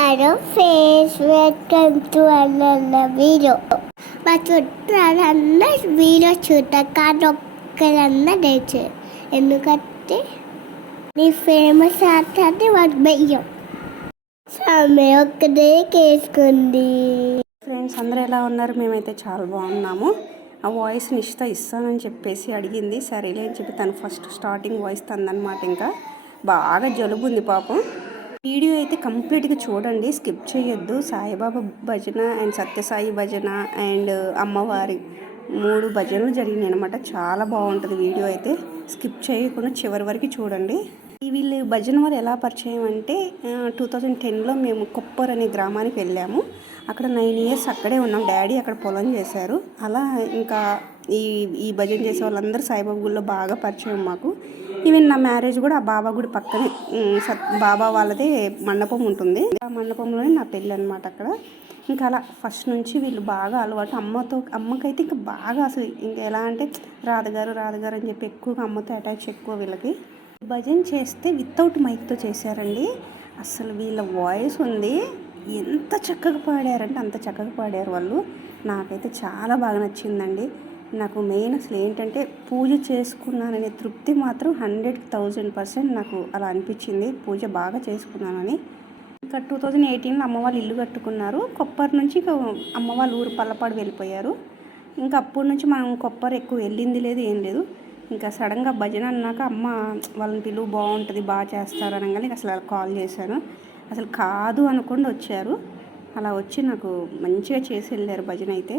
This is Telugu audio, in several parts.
Hello friends, welcome to another video. మా చుట్టాలందరూ వీడియో చూడటం కానీ ఒక్కరందరూ లేచారు. ఎందుకంటే నీ ఫేమస్ ఆటని వాళ్ళు వెయ్యం సమయం ఒక్కదే కేసుకుంది. ఫ్రెండ్స్ అందరూ ఎలా ఉన్నారు? మేమైతే చాలా బాగున్నాము. ఆ వాయిస్ నిష్ట ఇస్తానని చెప్పేసి అడిగింది. సరేలే అని చెప్పి తను ఫస్ట్ స్టార్టింగ్ వాయిస్ తందనమాట. ఇంకా బాగా జలుబు ఉంది పాపం. వీడియో అయితే కంప్లీట్గా చూడండి, స్కిప్ చేయొద్దు. సాయిబాబా భజన అండ్ సత్యసాయి భజన అండ్ అమ్మవారి 3 భజనలు జరిగినాయి అనమాట. చాలా బాగుంటుంది వీడియో అయితే. స్కిప్ చేయకుండా చివరి వరకు చూడండి. వీళ్ళు భజన వాళ్ళు ఎలా పరిచయం అంటే 2010లో మేము కొప్పర్ అనే గ్రామానికి వెళ్ళాము. అక్కడ 9 ఇయర్స్ అక్కడే ఉన్నాం. డాడీ అక్కడ పొలం చేశారు. అలా ఇంకా ఈ భజన చేసే వాళ్ళందరూ సాయిబాబా గుడిలో బాగా పరిచయం మాకు. ఈవెన్ నా మ్యారేజ్ కూడా ఆ బాబా గుడి పక్కనే బాబా వాళ్ళదే మండపం ఉంటుంది. ఆ మండపంలోనే నా పెళ్ళి అనమాట అక్కడ. ఇంకా అలా ఫస్ట్ నుంచి వీళ్ళు బాగా అలవాటు. అమ్మకైతే ఇంకా బాగా అసలు ఇంకా ఎలా అంటే రాధగారు అని చెప్పి ఎక్కువగా అమ్మతో అటాచ్ ఎక్కువ వీళ్ళకి. భజన చేస్తే వితౌట్ మైక్తో చేశారండి. అసలు వీళ్ళ వాయిస్ ఉంది, ఎంత చక్కగా పాడారంటే అంత చక్కగా పాడారు వాళ్ళు. నాకైతే చాలా బాగా నచ్చిందండి. నాకు మెయిన్ అసలు ఏంటంటే పూజ చేసుకున్నాననే తృప్తి మాత్రం 100,000% నాకు అలా అనిపించింది. పూజ బాగా చేసుకున్నానని. ఇంకా 2018లో అమ్మ వాళ్ళు ఇల్లు కట్టుకున్నారు. కొప్పర్ నుంచి ఇక అమ్మ వాళ్ళ ఊరు పల్లపాడు వెళ్ళిపోయారు. ఇంకా అప్పటి నుంచి మనం కొప్పర్ ఎక్కువ వెళ్ళింది లేదు, ఏం లేదు. ఇంకా సడన్గా భజన అన్నాక అమ్మ వాళ్ళని పిలువు, బాగుంటుంది, బాగా చేస్తారు అనగానే అసలు కాల్ చేశాను. అసలు కాదు అనుకుండా వచ్చారు. అలా వచ్చి నాకు మంచిగా చేసి వెళ్ళారు భజన అయితే.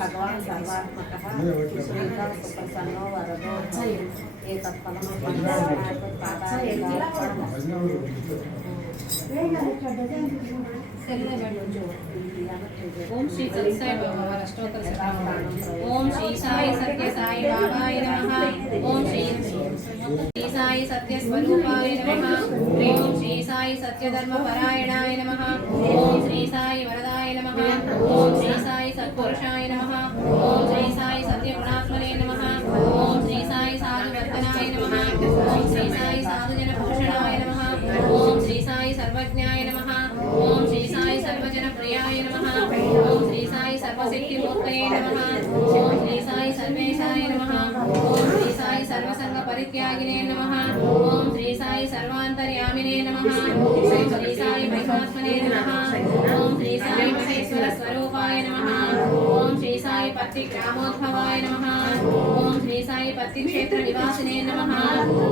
భగవాన్ సర్వాత్మక ప్రసన్నో వరదో ఏ తత్ఫలం ఓం శ్రీ సత్యసాయి బాబా అష్టోత్తర శతనామం. ఓం శ్రీ సాయి సత్య సాయి బాబాయ నమః. ఓం శ్రీ సాయి సత్య స్వరూపాయ నమః. ఓం శ్రీ సాయి సత్య ధర్మ పరాయణాయ నమః. ఓం శ్రీ సాయి వరదాయ నమః. ఓం శ్రీ సాయి సత్పురుషాయ నమః. ఓం శ్రీ సాయి సత్య గుణాత్మనే నమః. ఓం శ్రీ సాయి సాధు వర్తనాయ నమః. ఓం శ్రీ సాయి సాధుజన భూషణాయ నమః. ఓం శ్రీ సాయి సర్వజ్ఞాయ నమః. ఓం శ్రీ సాయి సర్వజన ప్రియాయ నమః. ఓం శ్రీ సాయి సర్వశక్తి మూర్తయే నమః. ఓం శ్రీ సాయి సర్వేశాయ నమః. ఓం శ్రీ సాయి సర్వసంగ పరిత్యాగినే నమః. ఓం శ్రీ సాయి సర్వాంతర్యామినే నమః. ఓం శ్రీ సాయి బ్రహ్మాత్మనే నమః. ఓం శ్రీ సాయి మహేశ్వర స్వరూపాయ నమః. ఓం శ్రీ సాయి పత్తి గ్రామోద్భవాయ నమః ఓం శ్రీ సాయి పత్తి క్షేత్ర నివాసినే నమః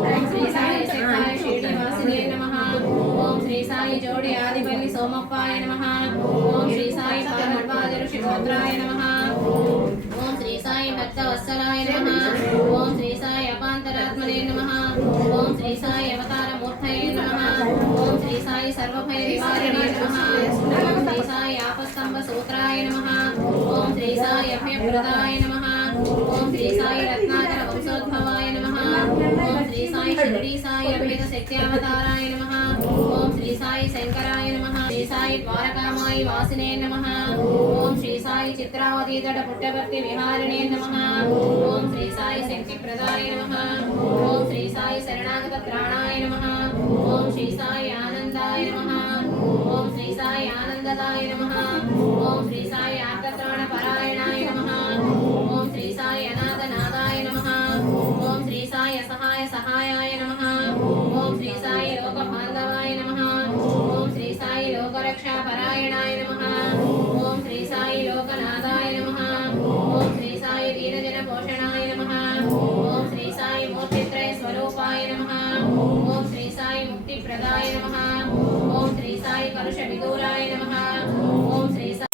ఓం శ్రీ సాయి శక్తాయ శ్రీనివాసినే నమః ఓం శ్రీ సాయి జోడి ఆదిపల్లి సోమప్పాయ నమః ఓం శ్రీ సాయి పార్వతి ఋషి గోత్రాయ నమః ఓం శ్రీ సాయి భక్త వత్సలాయ నమః ఓం శ్రీ సాయి అపాంతరాత్మనే నమః ఓం శ్రీ సాయి అవతార మూర్తయే నమః ఓం శ్రీ సాయి సర్వభయ నివారిణే నమః ఓం శ్రీ సాయి ఆపస్తంభ సూత్రాయ నమః ఓం శ్రీ సాయి అభయప్రదాయ నమః ఓం శ్రీ సాయి రత్నాకర వంశోద్భవాయ నమః ఓం శ్రీ సాయి షిరిడి సాయి అభేద శక్త్యావతారాయ నమః ఓం శ్రీ సాయి శంకరాయ నమః శ్రీ సాయి ద్వారకామాయి వాసినే నమః ఓం శ్రీ సాయి చిత్రావతి తట పుట్టభక్తి విహారిణే నమః ఓం శ్రీ సాయి శక్తి ప్రదాయ నమః ఓం శ్రీ సాయి శరణాగత త్రాణాయ నమః ఓం శ్రీ సాయి ఆనందాయ నమః ఓం శ్రీ సాయి ఆనందదాయ నమః ఓం శ్రీ సాయి ఆర్తత్రాణ పరాయణాయ నమః ఓం శ్రీ సాయి అనాథనాదాయ నమః ఓం శ్రీ సాయి అసహాయ సహాయాయ నమః ఓం శ్రీ సాయి లోక బాంధవాయ నమః ఓం శ్రీ సాయి లోకరక్షా పరాయణాయ నమః ఓం శ్రీ సాయి లోకనాథాయ నమః ఓం శ్రీ సాయి దీనజన పోషణాయ నమః ఓం శ్రీ సాయి మూర్తిత్రయ స్వరూపాయ నమః ఓం శ్రీ సాయి ముక్తి ప్రదాయ నమః ఓం శ్రీ సాయి కలుష విదూరాయ నమః ఓం శ్రీ సాయి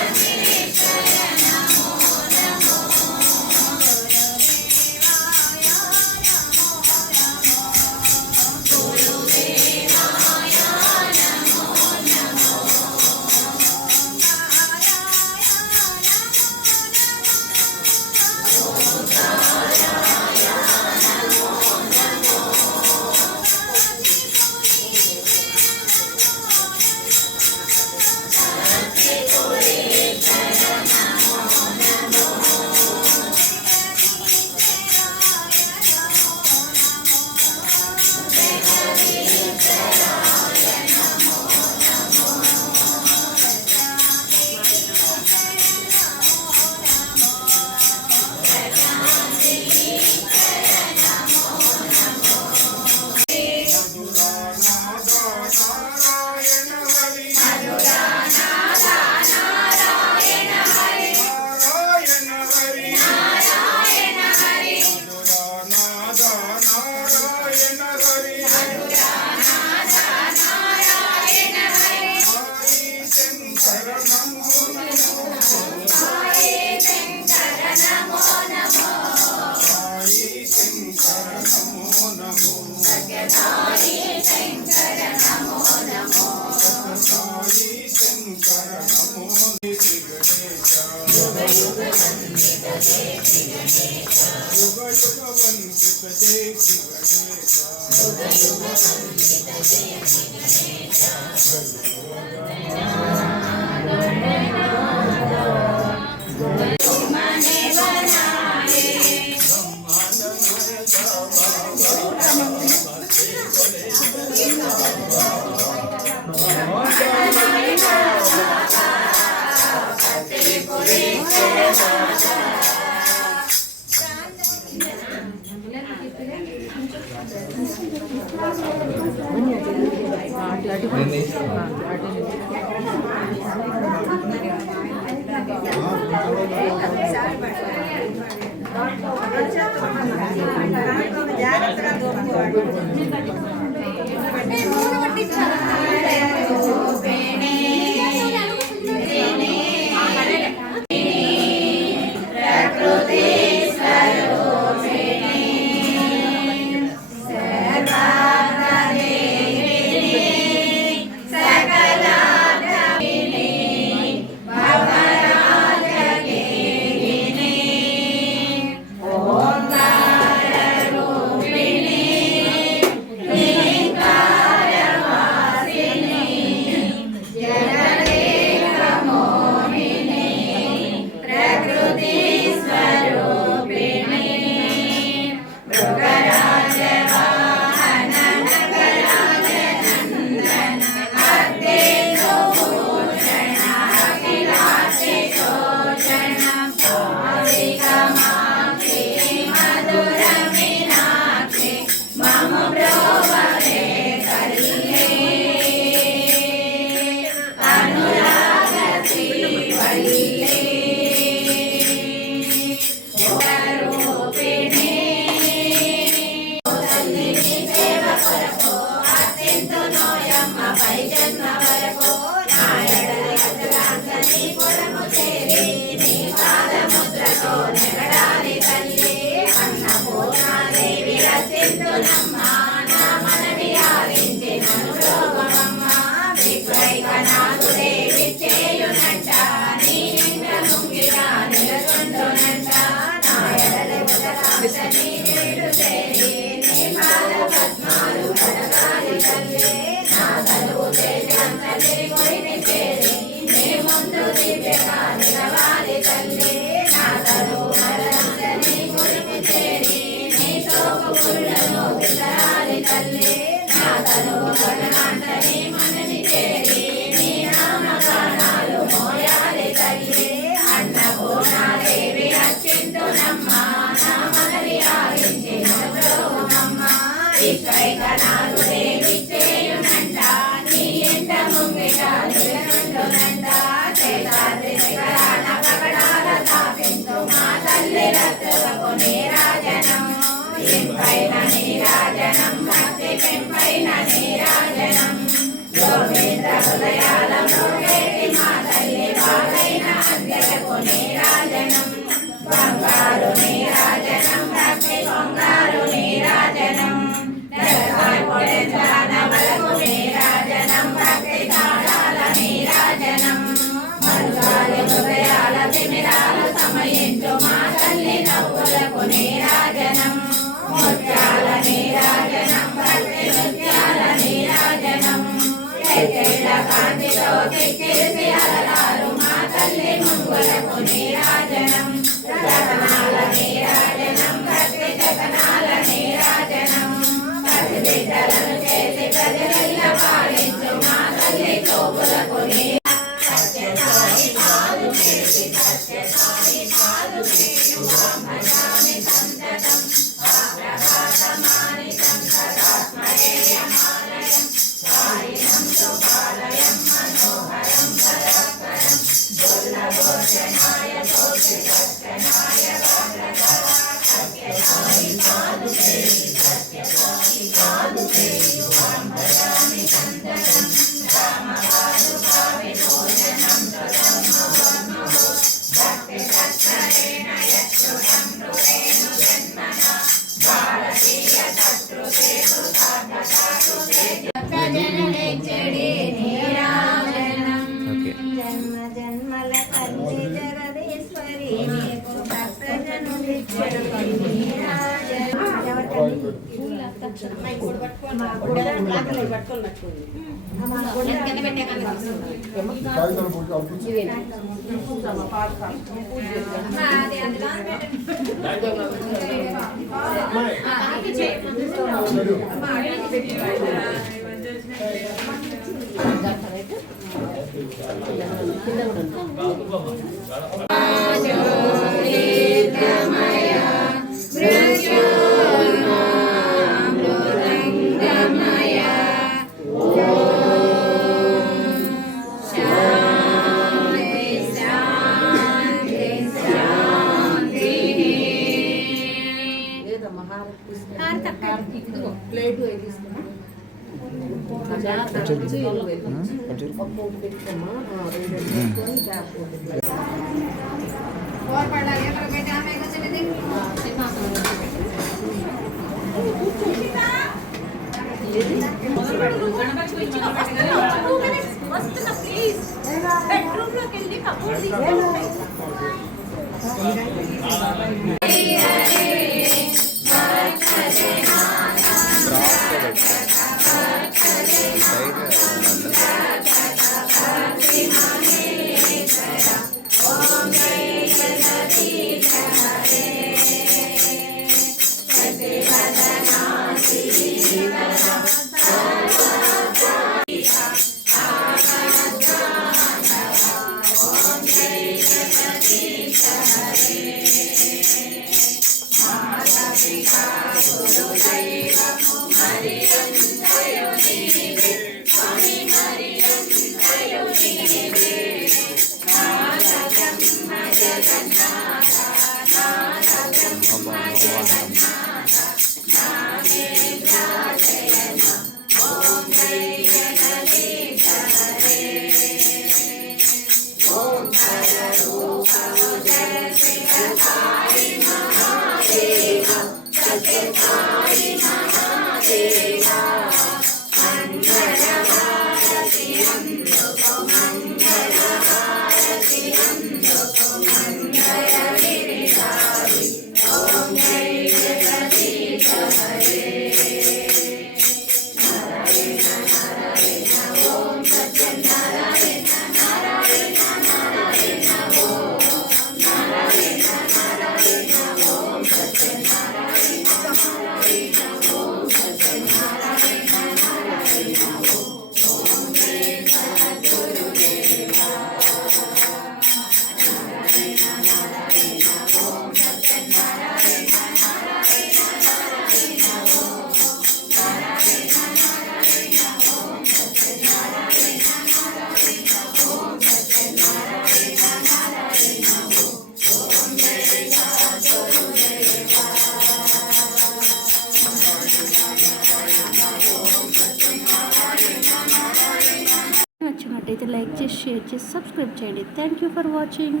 నచ్చితే లైక్ చేసి షేర్ చేసి సబ్స్క్రైబ్ చేయండి. Thank you for watching.